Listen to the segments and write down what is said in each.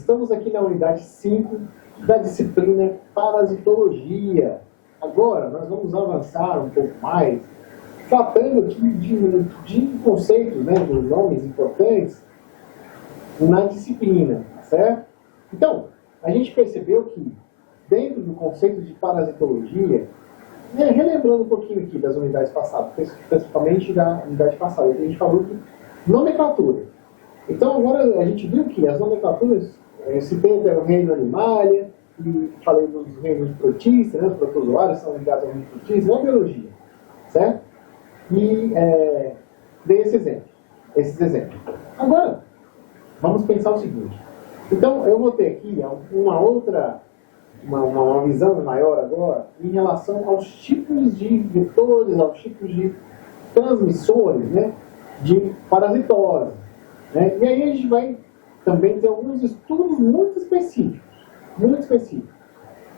estamos aqui na unidade 5 da disciplina Parasitologia. Agora, nós vamos avançar um pouco mais, tratando aqui de conceitos, né, de nomes importantes na disciplina, certo? Então, a gente percebeu que, dentro do conceito de parasitologia, relembrando um pouquinho aqui das unidades passadas, principalmente da unidade passada, a gente falou de nomenclatura. Então, agora a gente viu que as nomenclaturas, se tem o reino animalia, e falei dos reinos protistas, né, os protozoários são ligados ao reino protista, na biologia, certo? E dei esses exemplos. Agora, vamos pensar o seguinte. Então, eu vou ter aqui uma visão maior agora em relação aos tipos de vetores, aos tipos de transmissores, né, de parasitose. Né? E aí a gente vai também ter alguns estudos muito específicos. Muito específicos.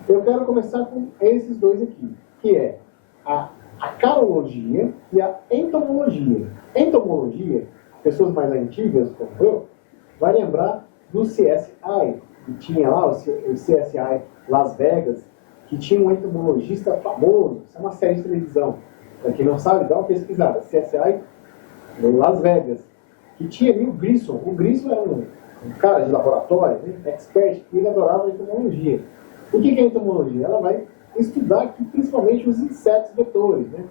Eu quero começar com esses dois aqui, que é a carologia e a entomologia. Entomologia, pessoas mais antigas como eu, vai lembrar do CSI, que tinha lá o CSI Las Vegas, que tinha um entomologista famoso. Isso é uma série de televisão. Para quem não sabe, dá uma pesquisada. CSI Las Vegas, que tinha ali o Grissom. O Grissom era um cara de laboratório, né, expert, e ele adorava a entomologia. O que é a entomologia? Ela vai estudar aqui, principalmente os insetos vetores, né?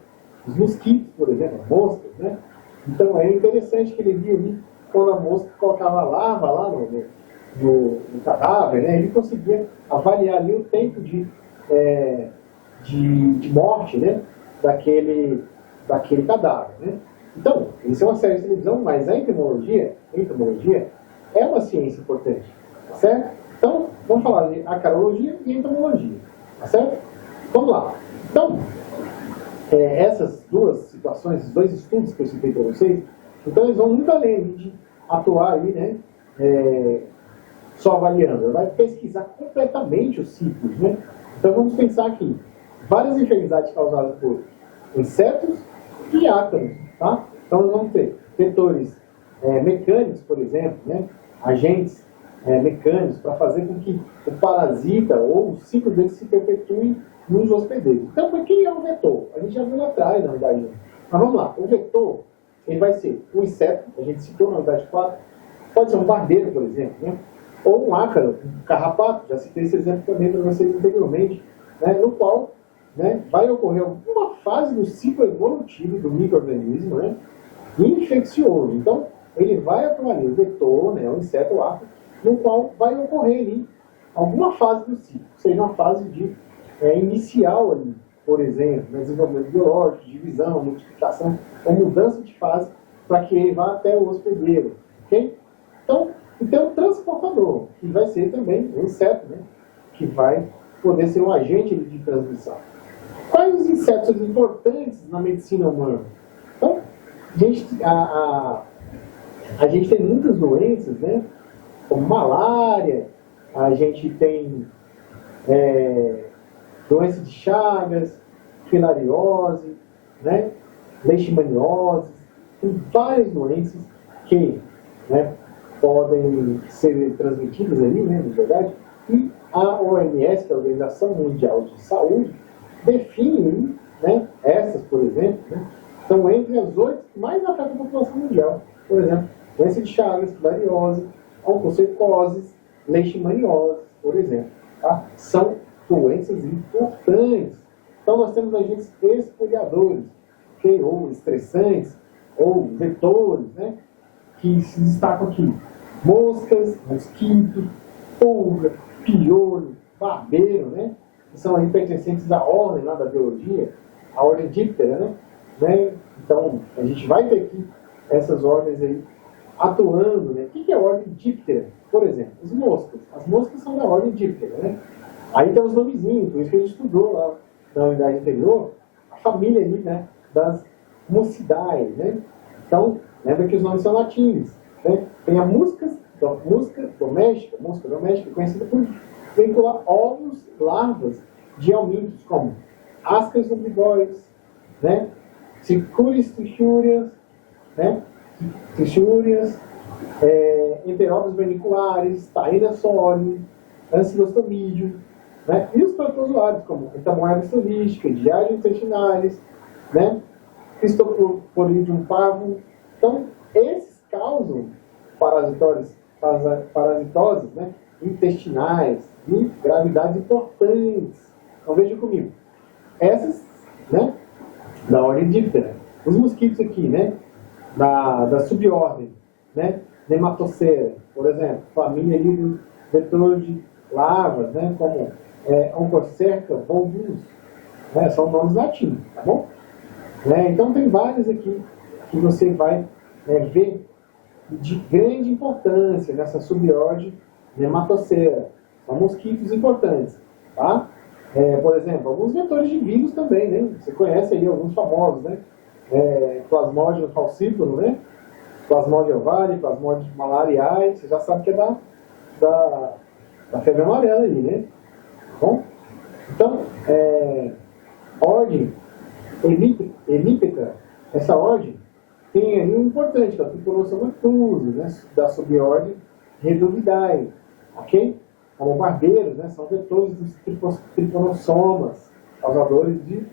Os mosquitos, por exemplo, as moscas, né? Então é interessante que ele viu ali, quando a mosca colocava lava lá no cadáver, né? Ele conseguia avaliar ali o tempo de morte, né? daquele cadáver, né? Então, isso é uma série de televisão, mas a entomologia é uma ciência importante, tá certo? Então, vamos falar de acarologia e entomologia, tá certo? Vamos lá. Então, essas duas situações, esses dois estudos que eu citei para vocês, então eles vão muito além de atuar aí, né, só avaliando. Vai pesquisar completamente os ciclos, né? Então, vamos pensar aqui. Várias enfermidades causadas por insetos e ácaros, tá? Então, nós vamos ter vetores mecânicos, por exemplo, né? Agentes mecânicos para fazer com que o parasita ou o ciclo dele se perpetue nos hospedeiros. Então, quem é o vetor? A gente já viu lá atrás, na unidade 1. Mas vamos lá. O vetor, ele vai ser um inseto, a gente citou na unidade 4, pode ser um barbeiro, por exemplo, né? Ou um ácaro, um carrapato, já citei esse exemplo também para vocês anteriormente, né? No qual, né, vai ocorrer alguma fase do ciclo evolutivo do micro-organismo, né, infeccioso. Então, ele vai atuar ali, o vetor, né, o inseto, o ácaro, no qual vai ocorrer ali alguma fase do ciclo, seja uma fase de inicial ali, por exemplo, né, desenvolvimento biológico, divisão, multiplicação, ou mudança de fase para que ele vá até o hospedeiro, ok? Então, e tem um transportador, que vai ser também um inseto, né, que vai poder ser um agente de transmissão. Quais os insetos importantes na medicina humana? Então, a gente tem muitas doenças, né, como malária, a gente tem doença de Chagas, filariose, né, leishmaniose, tem várias doenças que, né, podem ser transmitidas ali, né, na verdade, e a OMS, que é a Organização Mundial de Saúde, define, né, essas, por exemplo, né, estão entre as 8 que mais afetam a população mundial. Por exemplo, doença de Chagas, filariose, oncocercoses, leishmaniose, por exemplo. Tá? São doenças importantes. Então, nós temos agentes espalhadores, okay? Ou estressantes, ou vetores, né, que se destacam aqui. Moscas, mosquitos, pulga, piolho, barbeiro, né? Que são aí pertencentes à ordem lá da biologia, a ordem Diptera, né? Então, a gente vai ter aqui essas ordens aí atuando, né? O que é a ordem Diptera? Por exemplo, as moscas. As moscas são da ordem Diptera, né? Aí tem os nomezinhos, por isso que a gente estudou lá na unidade anterior, a família ali, né, das Muscidae, né? Então, lembra que os nomes são latinos, né? Tem a musca doméstica, conhecida por veicular ovos, larvas de almídeos, como Ascaris lumbricoides, né? Cichurias trichurias, né? Trichurias, enteróbios verniculares, taína soli, ancilostomídeo, né? E os protozoários, como entamoeba estolística, diário intestinalis, né? Cristopolidium parvum. Então, esses causam parasitoses, né? Intestinais de gravidades importantes. Então, veja comigo. Essas, né? Da ordem Diptera. Os mosquitos aqui, né? Da subordem, né? Nematocera, por exemplo, família ali dos vetores de larvas, né? Como Onchocerca volvulus, né? São nomes latinos, tá bom? Né? Então tem vários aqui que você vai ver de grande importância nessa subordem Nematocera. São mosquitos importantes, tá? Por exemplo, alguns vetores de vírus também, né? Você conhece aí alguns famosos, né? Plasmodium falciparum, né? Plasmodium ovário, Plasmodium malariae, você já sabe que é da febre amarela aí, né? Bom, então, ordem Hemiptera, essa ordem tem ali um importante, que é a Triponosomatosis, né? Da subordem Redovidae, ok? Como barbeiros, né? São vetores dos triponossomas, causadores de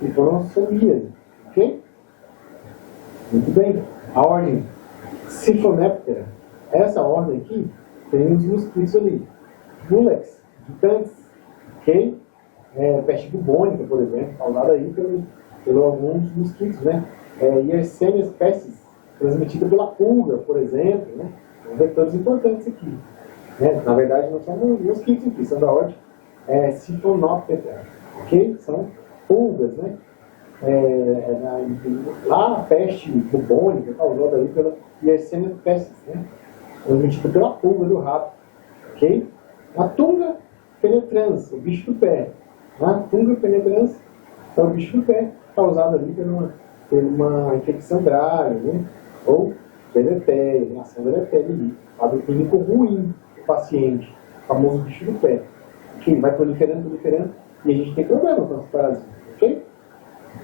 triponossomia, ok? Muito bem. A ordem Siphonaptera, essa ordem aqui, tem os mosquitos ali. Mulex, gigantes, ok? Peste bubônica, por exemplo, causada aí pelo alguns mosquitos, né? Yersinia pestis, transmitida pela pulga, por exemplo, né? São vetores importantes aqui. Né? Na verdade, não são mosquitos aqui, são da ordem Siphonaptera, ok? São pulgas, né? Lá a peste bubônica causada aí pela Yersinia pestis, né? Transmitida pela pulga do rato, ok? A Tunga penetrans, o bicho do pé. A Tunga penetrans é o bicho do pé, causado ali por uma infecção grave, né? Ou deletério, ação deletéria ali. Quadro clínico ruim do paciente, o famoso bicho do pé. Que vai proliferando, e a gente tem problema com os parasitas, ok?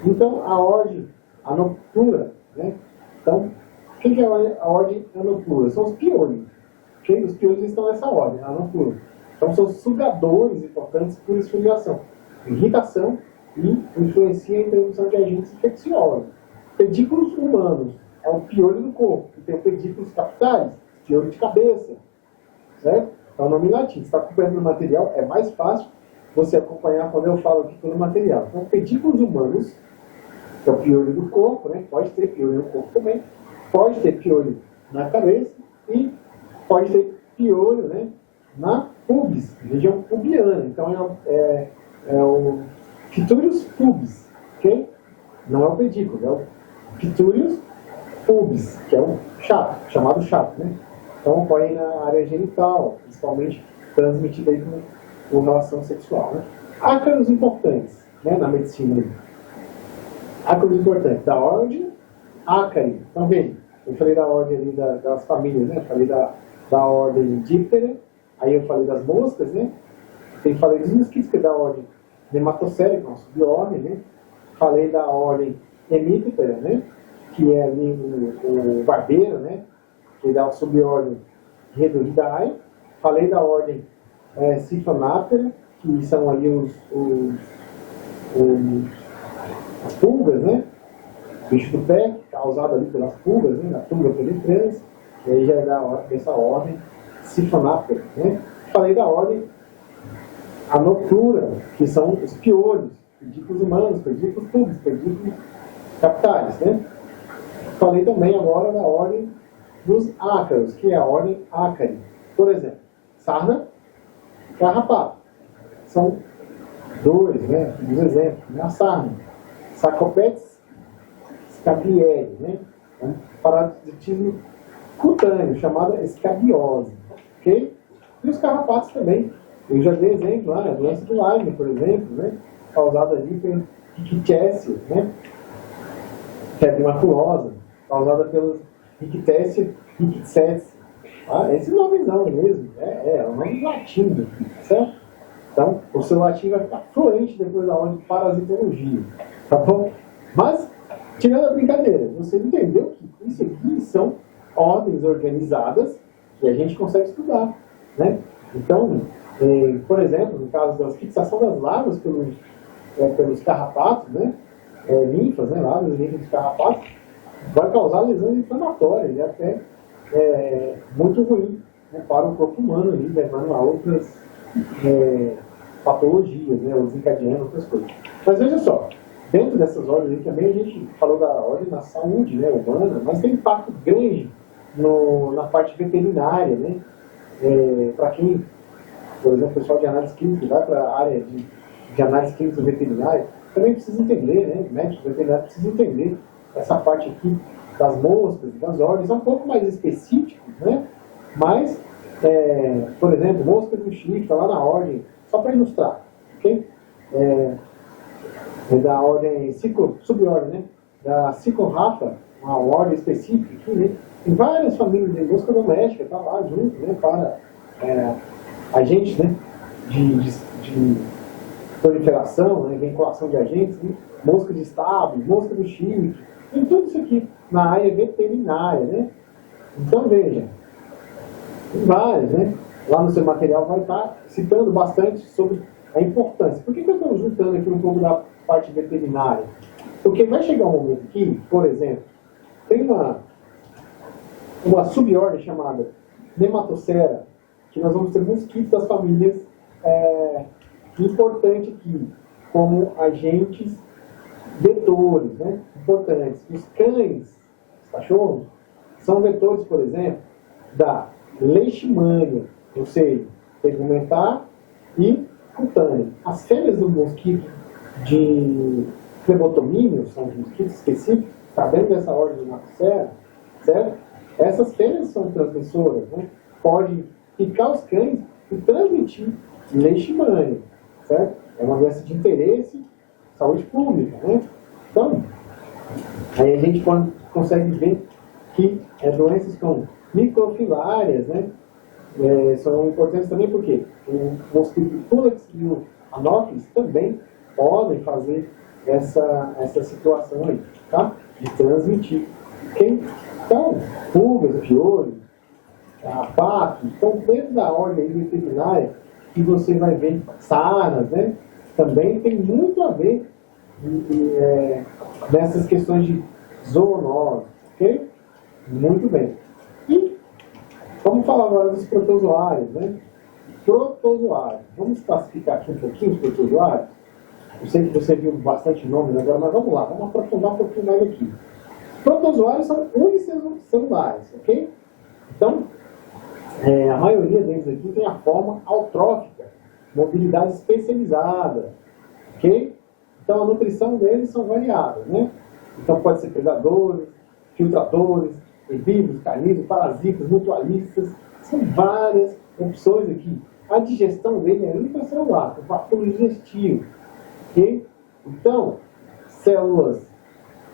Então, a ordem Anoptura, né? Então, o que é a ordem Anoptura? São os piolhos. Okay? Os piolhos estão nessa ordem, Anoptura. Então, são sugadores importantes por esfoliação, irritação e influencia a introdução de agentes infecciosos. Pedículos humanos é o piolho do corpo, que tem pedículos capitares, piolho de cabeça, certo? É o nome em latim. Se está acompanhando o material, é mais fácil você acompanhar quando eu falo aqui pelo material. Então, pedículos humanos, que é o piolho do corpo, né? Pode ter piolho no corpo também, pode ter piolho na cabeça e pode ter piolho, né? Na pubis, região pubiana. Então é o Piturius pubis, ok? Não é o pedículo, é o Piturius pubis, que é o chato, chamado chato, né? Então ocorre na área genital, principalmente transmitida aí por relação sexual, né? Ácaros importantes, né, na medicina. Ácaros importantes, da ordem Ácari. Então veja, eu falei da ordem ali das famílias, né? Eu falei da ordem Diptera, aí eu falei das moscas, né? Falei dos mosquitos, que é da ordem Nematocera, que é uma subordem, né? Falei da ordem Hemiptera, né? Que é ali o barbeiro, né? Que dá a subordem Redovidae. Falei da ordem Siphonaptera, que são ali as pulgas, né? Bicho do pé, causado ali pelas pulgas, né? A Tunga penetrans, e aí já é dessa ordem Siphonaptera, né? Falei da ordem Anoptura, que são os piolhos, pedículos humanos, pedículos públicos, pedículos capitares, né? Falei também agora da ordem dos ácaros, que é a ordem Ácari. Por exemplo, sarna, carrapato. São dois, né? Dos exemplos, né? A sarna, Sarcopetes scabiei, né? É um parasitismo cutâneo, chamada escabiose, ok? E os carrapatos também. Eu já dei exemplo lá, a doença do Lyme, por exemplo, né? Causada ali pelo rickettsia, né? Febre maculosa, causada pelos rickettsia rickettsiae. Esse nome não mesmo, é o nome latino, certo? Então, o seu latim vai ficar fluente depois da aula de parasitologia, tá bom? Mas, tirando a brincadeira, você entendeu que isso aqui são ordens organizadas que a gente consegue estudar, né? Então, por exemplo, no caso da fixação das larvas pelos carrapatos, né? Linfas, né? Larvas e linfas de carrapatos, vai causar lesões inflamatórias e até muito ruim, né, para o corpo humano, ali, levando a outras patologias, né? Ou desencadeando outras coisas. Mas veja só, dentro dessas ordens aí também a gente falou da ordem da saúde, né, humana, mas tem impacto grande na parte veterinária, né? Para quem, por exemplo, o pessoal de análise clínica vai para a área de análise clínica veterinária, também precisa entender, né? Médicos veterinários precisam entender essa parte aqui das moscas, das ordens, é um pouco mais específico, né? Mas, por exemplo, moscas do chifre, está lá na ordem, só para ilustrar, ok? Da ordem, subordem, né? Da Cicorrafa, uma ordem específica aqui, né? Tem várias famílias de mosca doméstica, está lá junto, né? Para agentes, né? De proliferação, né? Vinculação de agentes, né? Mosca de estábulo, mosca do chifre, tem tudo isso aqui na área veterinária, né? Então, veja, tem várias, né? Lá no seu material vai estar citando bastante sobre a importância. Por que eu estou juntando aqui um pouco da parte veterinária? Porque vai chegar um momento aqui, por exemplo, tem uma subordem chamada Nematocera, que nós vamos ter mosquitos das famílias importantes aqui, como agentes vetores, né? Importantes. Os cães, os cachorros, são vetores, por exemplo, da leishmania, ou seja, tegumentar e cutânea. As fêmeas do mosquito de flebotomínio, são os mosquitos específicos, está dentro dessa ordem de Nematocera, certo? Essas fêmeas são transmissoras, né? Pode picar os cães e transmitir leishmania, certo? É uma doença de interesse, saúde pública, né? Então, aí a gente consegue ver que doenças como microfilárias, né? São importantes também porque o mosquito Culex e o Anopheles também podem fazer essa situação aí, tá? De transmitir. Okay? Então, pulgas, piolhos, patos, então dentro da ordem veterinária que você vai ver sarnas, né? Também tem muito a ver nessas questões de zoonose, ok? Muito bem. E vamos falar agora dos protozoários, né? Protozoários. Vamos classificar aqui um pouquinho os protozoários. Eu sei que você viu bastante nome agora, mas vamos lá, vamos aprofundar um pouquinho mais aqui. Protozoários são unicelulares, ok? Então, a maioria deles aqui tem a forma autrófica, mobilidade especializada, ok? Então, a nutrição deles são variadas, né? Então, pode ser predadores, filtradores, herbívoros, carnívoros, parasitas, mutualistas, são várias opções aqui. A digestão dele é unicelular, o fator digestivo, ok? Então, células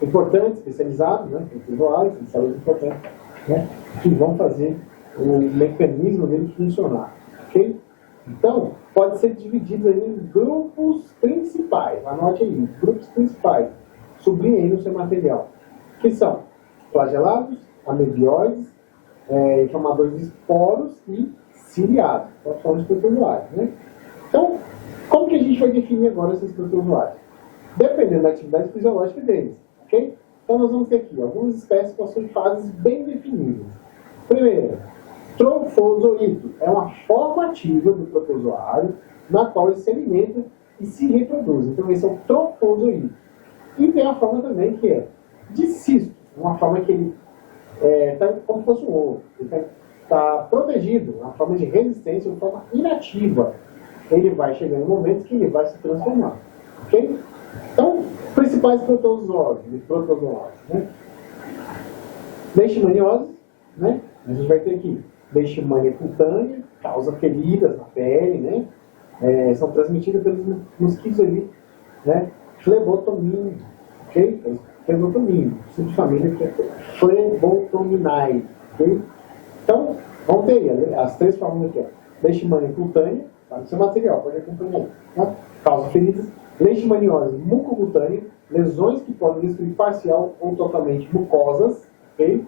importantes, especializadas, né? Protozoários, células importantes, né? Que vão fazer o mecanismo dele funcionar, ok? Então, pode ser dividido aí em grupos principais, anote aí, grupos principais, sublinhe aí no seu material, que são flagelados, amebioides, inflamadores de esporos e ciliados, então são os protozoários, né? Então, como que a gente vai definir agora esses protozoários? Dependendo da atividade fisiológica deles, ok? Então, nós vamos ter aqui algumas espécies que possuem fases bem definidas. Primeiro, trofozoito é uma forma ativa do protozoário na qual ele se alimenta e se reproduz. Então, esse é o trofozoito. E tem a forma também que é de cisto, uma forma que ele está como se fosse um ovo. Ele está protegido, uma forma de resistência, uma forma inativa. Ele vai chegar em momentos que ele vai se transformar. Ok? Então, principais protozoários, né? Leishmaniose, né? A gente vai ter aqui leishmania cutânea, causa feridas na pele, né? São transmitidas pelos mosquitos ali, né? Flebotomínio, ok? Flebotomínio, subfamília que é Flebotominae, ok? Então, vamos ter aí as três formas aqui, ó. Leishmania cutânea, tá no seu material, pode acompanhar aí, tá? Causa feridas. Leishmaniose mucocutânea, lesões que podem destruir parcial ou totalmente mucosas, ok?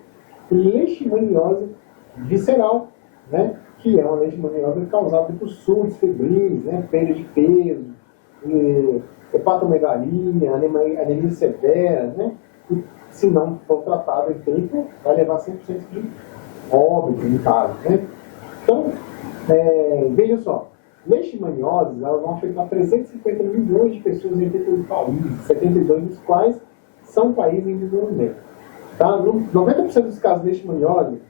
leishmaniose visceral, né? Que é uma leishmaniose causada por surtos febris, né? Perda de peso, hepatomegalia, anemia severa, né? E, se não for tratado em tempo, vai levar 100% de óbito, no caso, né? Então, veja só, leishmanioses, elas vão afetar 350 milhões de pessoas em 82 países, 72 dos quais são países em desenvolvimento. Tá? 90% dos casos de leishmaniose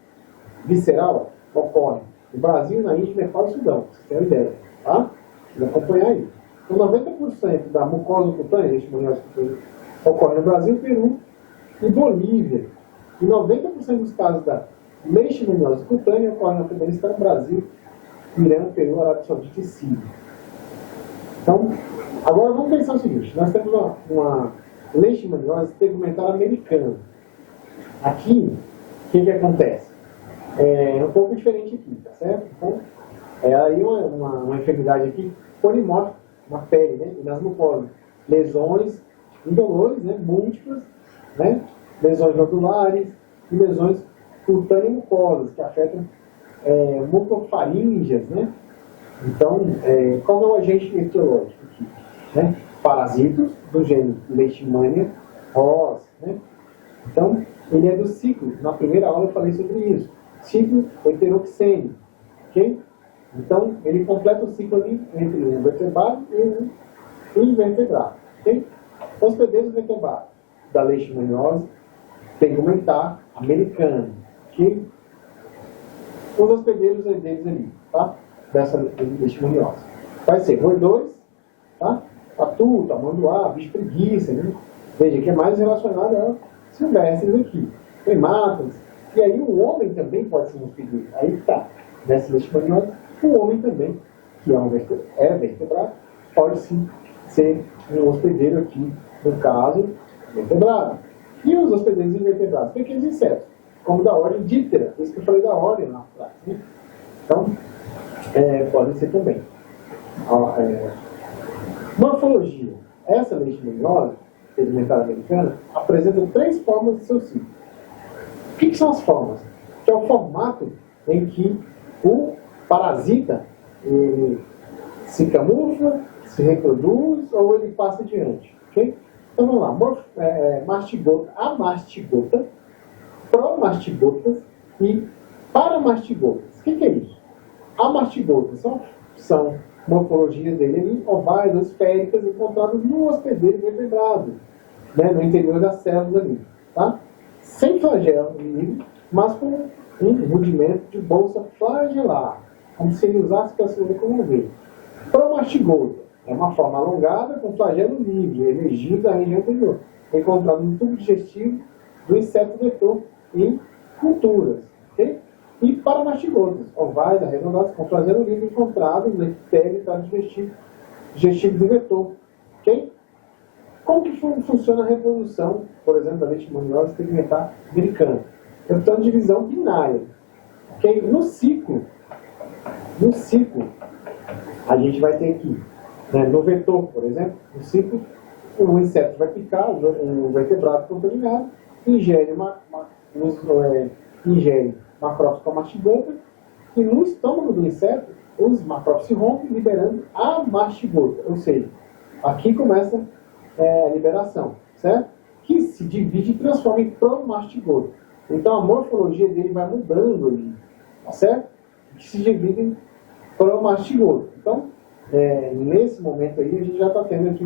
visceral ocorrem no Brasil, na Índia, Nepal e Sudão, pra vocês terem uma ideia. Tá? Vocês acompanhar aí. Então, 90% da mucosa cutânea, leishmaniose cutânea, ocorre no Brasil, Peru e Bolívia. E 90% dos casos da leishmaniose cutânea ocorrem no Afeganistão, Brasil, Irã, Peru, Arábia Saudita e Síria. Então, agora vamos pensar o seguinte: nós temos uma leishmaniose tegmentar americana. Aqui, o que acontece? É um pouco diferente aqui, tá certo? Então, aí uma enfermidade aqui polimórfica na pele, né? E nas mucosas. Lesões indolores, né? Múltiplas, né? Lesões nodulares e lesões cutâneas mucosas, que afetam mucofaríngeas, né? Então, qual é o agente etiológico aqui? Né? Parasitos do gênero Leishmania ros, né? Então, ele é do ciclo. Na primeira aula eu falei sobre isso. Ciclo heteroxênico, ok? Então, ele completa o ciclo ali entre o vertebrado e o invertebrado, ok? Hospedeiros vertebrados da leishmaniose tegmentar americana, ok? Os hospedeiros deles ali, tá? Dessa leishmaniose. Vai ser roedores, tá? Tatu, tamanduá, bicho preguiça, né? Veja que é mais relacionado a silvestres aqui. Primatas. E aí o homem também pode ser um hospedeiro. Aí tá. Nessa leishmaniose, o homem também, que é vertebrado, pode sim ser um hospedeiro aqui, no caso, vertebrado. E os hospedeiros invertebrados? Pequenos insetos, como da ordem Diptera, isso que eu falei da ordem lá atrás. Né? Então, podem ser também. Morfologia. Essa leishmaniose segmentar americana apresenta 3 formas de seu ciclo. O que são as formas? Que é o formato em que o parasita se camufla, se reproduz ou ele passa adiante. Okay? Então vamos lá. Mastigota, amastigota, promastigotas e paramastigotas. O que é isso? Amastigotas são morfologias dele ali, ovais ou esféricas, encontradas no hospedeiro vertebrado, né, no interior das células ali, tá? Sem flagelo livre, mas com um rudimento de bolsa flagelar, como se ele usasse para se locomover. Promastigota é uma forma alongada com flagelo livre, emergido da região anterior, encontrado no tubo digestivo do inseto vetor em culturas, ok? E paramastigotas, ovais arredondados com flagelo livre encontrados no epitélio digestivo do vetor, ok? Como que funciona a reprodução, por exemplo, da leishmaniose tegmentar americana? Então, divisão binária. Okay? No ciclo, a gente vai ter aqui, né, no vetor, por exemplo, no ciclo, o inseto vai picar, o vertebrado contaminado, ingere macrófagos com a mastigota, e no estômago do inseto, os macrófagos se rompem, liberando a mastigota. Ou seja, aqui começa a liberação, certo? Que se divide e transforma em promastigota. Então a morfologia dele vai mudando ali, tá certo? Que se divide em promastigota. Então, nesse momento aí, a gente já está tendo aqui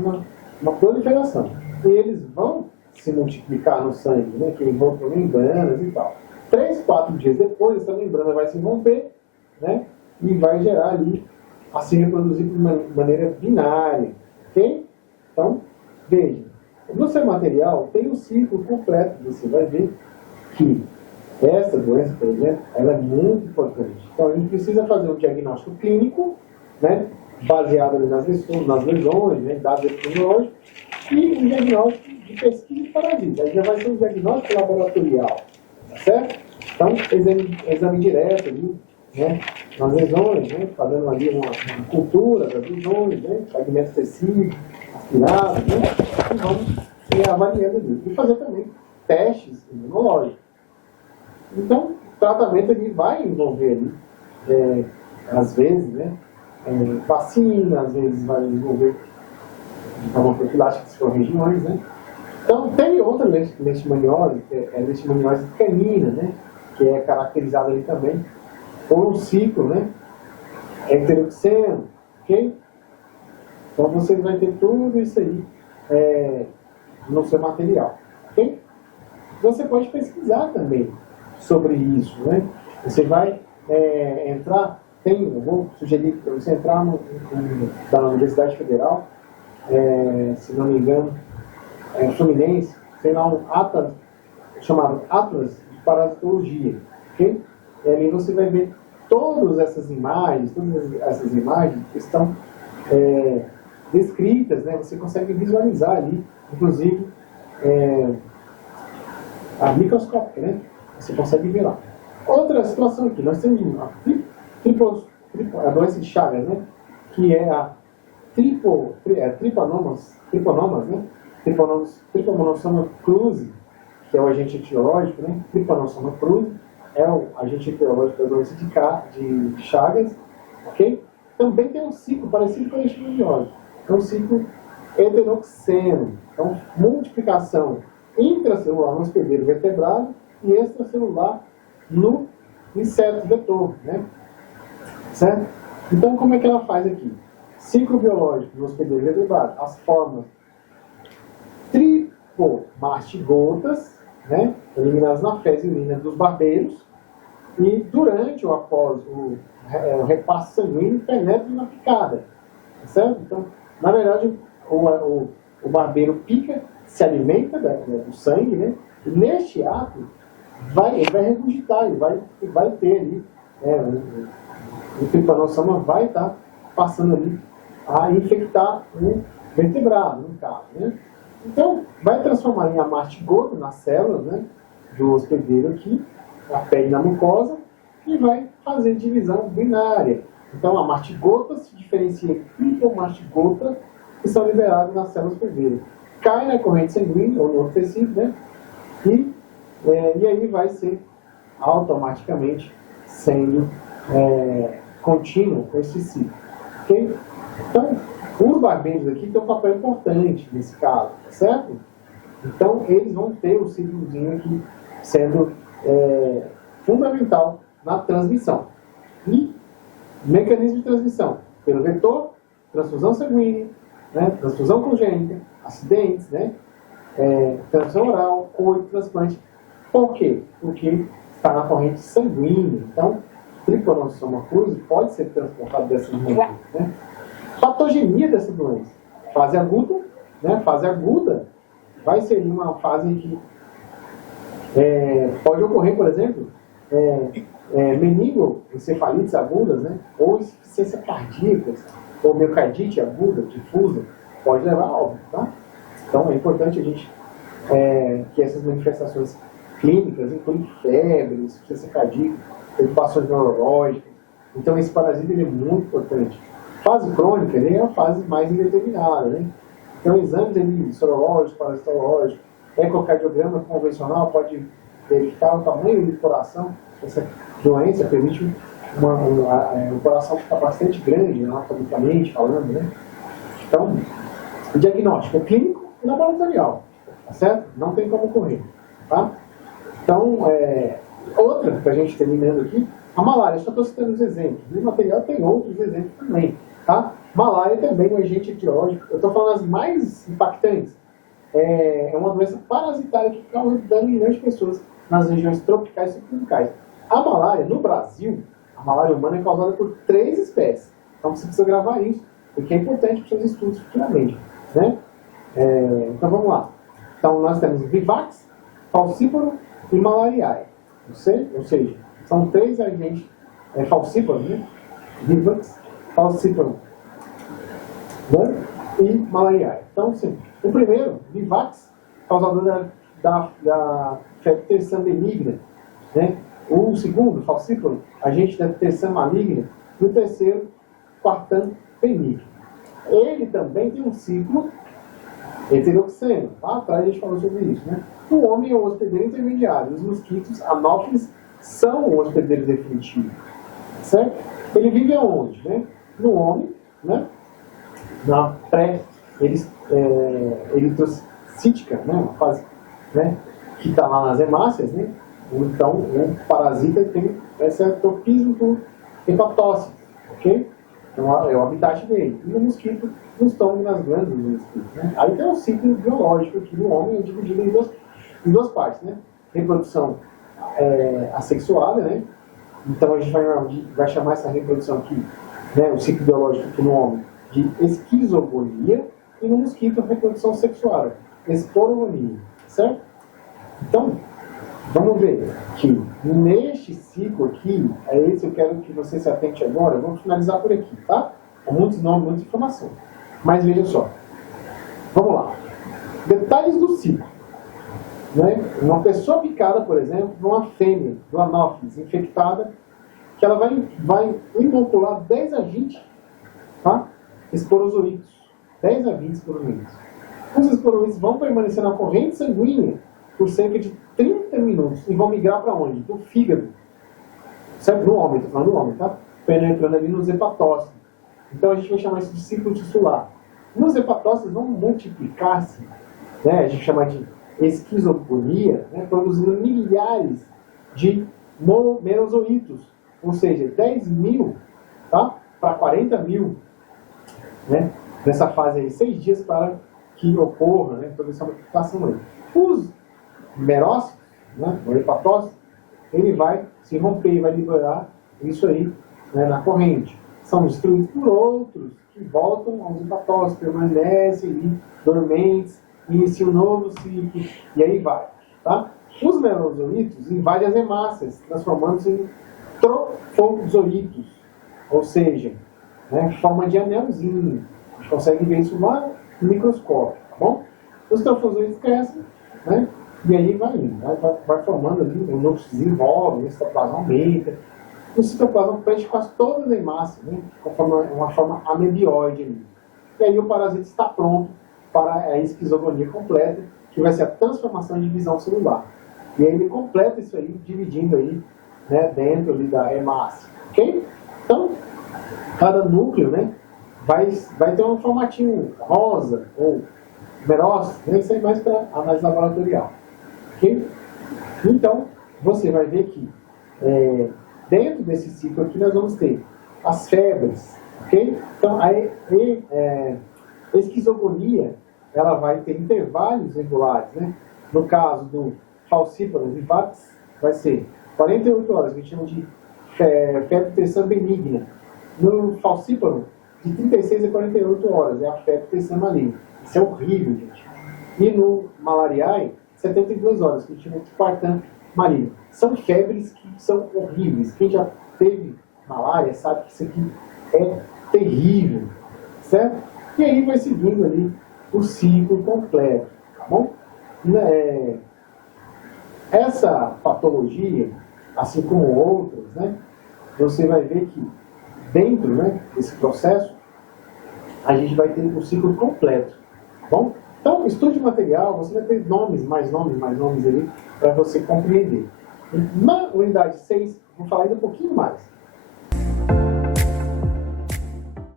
uma proliferação. E eles vão se multiplicar no sangue, né? Que vão por membranas e tal. 3, 4 dias depois, essa membrana vai se romper, né? E vai gerar ali, a se reproduzir de maneira binária, ok? Então, veja, no seu material tem um ciclo completo, você vai ver que essa doença, por exemplo, ela é muito importante. Então, a gente precisa fazer um diagnóstico clínico, né? Baseado ali nas lesões, né? Dados epidemiológicos, e um diagnóstico de pesquisa de parasita. Aí já vai ser um diagnóstico laboratorial, tá certo? Então, exame direto ali, né? Nas lesões, né? Fazendo ali uma cultura das lesões, né? Fragmentos tecidos, aspirados, né? E vamos avaliando ali. E fazer também testes imunológicos. Então, o tratamento ele vai envolver ali, às vezes, né, vacina, às vezes vai envolver uma profilática se for regiões, né? Então, tem outra leishmaniose, que é a leishmaniose canina, né? Que é caracterizada ali também por um ciclo, né? Heteroxeno, ok? Então, você vai ter tudo isso aí no seu material, ok? Você pode pesquisar também sobre isso, né? Você vai entrar, eu vou sugerir para você entrar na Universidade Federal, se não me engano, Fluminense, tem lá um Atlas, chamado Atlas de Parasitologia, ok? E ali você vai ver todas essas imagens que estão descritas, né? Você consegue visualizar ali, inclusive, a microscópica, né? Você consegue ver lá. Outra situação aqui, nós temos a doença de Chagas, né? Que é a tripanomas, né? Trypanosoma cruzi, que é o agente etiológico, né? Trypanosoma cruzi é o agente etiológico da doença de Chagas, ok? Também tem um ciclo parecido com a leishmaniose, é um ciclo heteroxeno, então multiplicação intracelular no hospedeiro vertebrado e extracelular no inseto vetor, né? Certo? Então, como é que ela faz aqui? Ciclo biológico no hospedeiro vertebrado, as formas tripomastigotas, né? Eliminadas na fezes e urina dos barbeiros, e durante ou após o repasse sanguíneo penetra na picada, certo? Então, na verdade, o barbeiro pica, se alimenta do sangue, né? E neste ato, ele vai regurgitar, ele vai ter ali, o tripanossoma vai estar passando ali a infectar o vertebrado, no caso, né? Então, vai transformar em amastigota nas células, né, do hospedeiro aqui, a pele na mucosa, e vai fazer divisão binária. Então, a mastigota se diferencia de tripomastigota, que são liberadas nas células hospedeiras. Cai na corrente sanguínea, ou no outro tecido, né? E aí vai ser automaticamente sendo contínuo esse ciclo. Ok? Então, os barbeiros aqui têm um papel importante nesse caso, tá certo? Então, eles vão ter o ciclozinho aqui sendo fundamental na transmissão. E mecanismo de transmissão pelo vetor, transfusão sanguínea, né? Transfusão congênita, acidentes, né? Transfusão oral, coito, transplante. Por quê? Porque está na corrente sanguínea. Então, Trypanosoma cruzi pode ser transportado dessa maneira, né? Patogenia dessa doença. Fase aguda, né? Fase aguda vai ser uma fase em que pode ocorrer, por exemplo, meningoencefalites agudas, né? Ou insuficiência cardíaca, ou miocardite aguda, difusa, pode levar a óbito, tá? Então é importante a gente que essas manifestações clínicas incluem febre, insuficiência cardíaca, preocupações neurológicas. Então esse parasita ele é muito importante. Fase crônica ele é a fase mais indeterminada, né? Então exames sorológicos, parasitológicos, ecocardiograma convencional pode verificar o tamanho do coração. Essa doença permite um coração ficar bastante grande, anatomicamente falando, né? Então, o diagnóstico é clínico e laboratorial, tá certo? Não tem como correr, tá? Então, outra, para a gente terminando aqui, a malária. Eu só estou citando os exemplos. No material tem outros exemplos também, tá? Malária também é um agente etiológico. Eu estou falando as mais impactantes. É uma doença parasitária que causa dano em milhões de pessoas nas regiões tropicais e subtropicais. A malária, no Brasil, a malária humana é causada por 3 espécies. Então você precisa gravar isso, porque é importante para os seus estudos futuramente, né? Então vamos lá. Então nós temos Vivax, Falciparum e Malariae. Ou seja, são 3 agentes falcíparos, né? Vivax, Falciparum, né? E Malariae. Então, sim, o primeiro, Vivax, causador da febre terçã benigna, né? O segundo, Falciparum, agente da terçã maligna. E o terceiro, Quartan benigno. Ele também tem um ciclo heteroxeno, tá? Atrás a gente falou sobre isso, né? O homem é o hospedeiro intermediário, os mosquitos Anopheles são o hospedeiro definitivo, certo? Ele vive aonde, né? No homem, né? Na pré-eritrocítica, né? Uma fase, né? Que está lá nas hemácias, né? Então, o parasita tem esse tropismo por hepatossídeos, ok? Então, é o habitat dele. E o mosquito no estômago, nas glândulas do mosquito, né? Aí tem um ciclo biológico aqui no homem, é dividido em duas partes, né? Reprodução assexuada, né? Então, a gente vai chamar essa reprodução aqui, né? O ciclo biológico aqui no homem, de esquizogonia, e no mosquito, a reprodução sexuada, esporogonia, certo? Então, vamos ver que neste ciclo aqui, é esse que eu quero que você se atente agora. Vamos finalizar por aqui, tá? Há muitos nomes, muita informação. Mas veja só. Vamos lá. Detalhes do ciclo. Né? Uma pessoa picada, por exemplo, numa fêmea do anófilis infectada, que ela vai inocular 10 a 20, tá? Esporozoítos. 10 a 20 esporozoítos. Os esporozoítos vão permanecer na corrente sanguínea por cerca de 30 minutos e vão migrar para onde? Do fígado. Certo? No homem, estou falando do homem, tá? Penetrando ali nos hepatócitos. Então a gente vai chamar isso de ciclo tissular. Nos hepatócitos vão multiplicar-se, né? A gente chama de esquizogonia, né? Produzindo milhares de merozoítos, ou seja, 10 mil, tá? Para 40 mil, né? Nessa fase aí, 6 dias para que ocorra, né? Toda essa multiplicação aí. Os merócitos, né? O hepatócito, ele vai se romper e vai liberar isso aí, né? Na corrente. São destruídos por outros que voltam aos hepatócitos, permanecem ali, dormentes, iniciam um novo ciclo, e aí vai, tá? Os merozoítos invadem as hemácias, transformando-se em trofozoítos, ou seja, né, forma de anelzinho. A gente consegue ver isso lá no microscópio, tá bom? Os trofozoítos crescem, né? E aí vai formando ali, o núcleo se desenvolve, o citoplasma aumenta. O citoplasma preenche quase toda a hemácia, né? Conforme uma forma amebioide ali. E aí o parasita está pronto para a esquizogonia completa, que vai ser a transformação em divisão celular. E aí ele completa isso aí, dividindo aí, né, dentro ali da hemácia. Ok? Então, cada núcleo, né, vai ter um formatinho rosa ou merócito, né, isso aí mais para análise laboratorial. Ok? Então, você vai ver que dentro desse ciclo aqui nós vamos ter as febres. Ok? Então, a esquizogonia, ela vai ter intervalos regulares, né? No caso do Falciparum vivax, vai ser 48 horas, que a gente chama de febre terçã benigna. No Falciparum, de 36 a 48 horas, é a febre terçã maligna. Isso é horrível, gente. E no Malariae, 72 horas, que a gente chama de Spartan maligna. São febres que são horríveis. Quem já teve malária sabe que isso aqui é terrível, certo? E aí vai seguindo ali o ciclo completo, tá bom? Essa patologia, assim como outras, né, você vai ver que dentro, né, desse processo, a gente vai ter o ciclo completo, tá bom? Então, estude o material, você vai ter mais nomes ali, para você compreender. Na unidade 6, vou falar ainda um pouquinho mais.